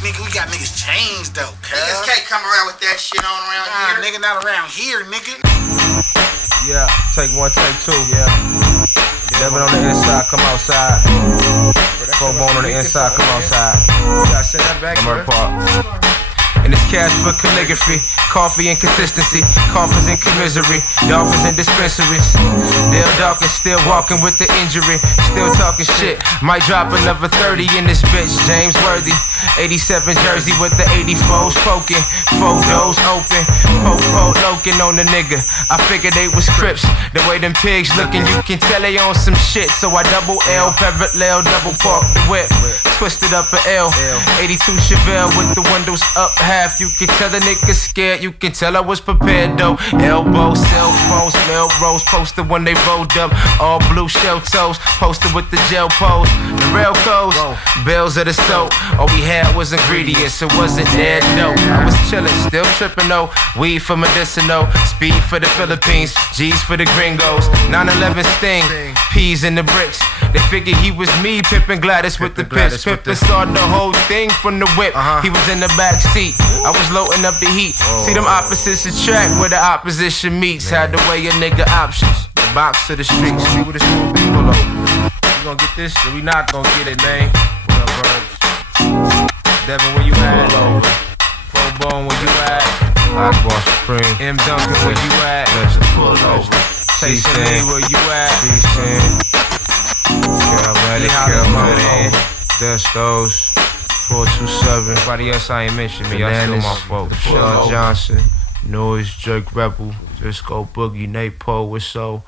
nigga, we got niggas changed though, cuz. Niggas can't come around with that shit on around here. Nigga, not around here, nigga. Yeah, take one, take two. Yeah. Devin on the inside, come outside. Bone on the inside, come outside. Gotta send that back, Murder Park. And it's cash for calligraphy, coffee and consistency, coffers and commisery, dolphins and dispensaries. Still dark and still walking with the injury, still talking shit. Might drop another 30 in this bitch, James Worthy. 87 jersey with the 84s poking, photos open, po loking on the nigga. I figured they was Crips, the way them pigs looking, you can tell they on some shit. So I double L, parallel, double park the whip, twisted up an L. 82 Chevelle with the windows up half. You can tell the nigga scared, you can tell I was prepared though. Elbow, cell phones, Melrose poster when they rolled up. All blue shell toes, posted with the gel pose. The rail codes, bells of the soap. All we had was ingredients, it wasn't dead dope. I was chillin', still trippin' though. Weed for medicinal, speed for the Philippines, G's for the gringos. 9/11 sting, peas in the bricks. They figured he was me, Pippin' Gladys with the pips. Pippin' started the whole thing from the whip. He was in the back seat, I was loading up the heat. See them opposites attract where the opposition meets. Had to weigh a nigga options, the box to the streets. See what the smooth people over. We gon' get this shit, we not gon' get it, man. What up, birds? Devin, where you at? Bone, where you at? Lockboss Supreme. M. Duncan, where you at? Let's pull over. Chasing me, where you at? Dust those. 427. Everybody else I ain't mentioned me. Y'all still my folks. Shaw Johnson, Noise, Jerk Rebel, Disco Boogie, Nate Poe, what's so?